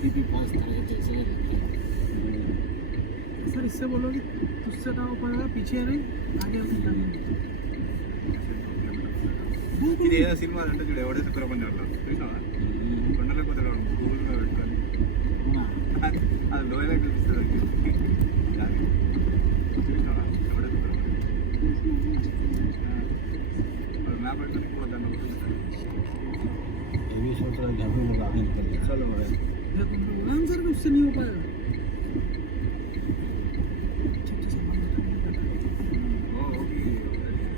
PP पास करके जैसे sir इससे बोलो कि तुझसे कहाँ ऊपर होगा पीछे नहीं आगे ఇది ఏదో సినిమా అంటే చూడు ఎవడో సుబ్రహ్మణ్యంలో చూసినావా కొండల కొద్దిగా గూగుల్లో పెట్టుకొని అది లోయలో చూపిస్తుంది అది చూసినావా ఎవడో సుబ్రహ్మణ్యం మ్యాప్ పెట్టుకొని పోతాను 20 वर्ष घर में आगे निकल गया सर उससे नहीं हो पाएगा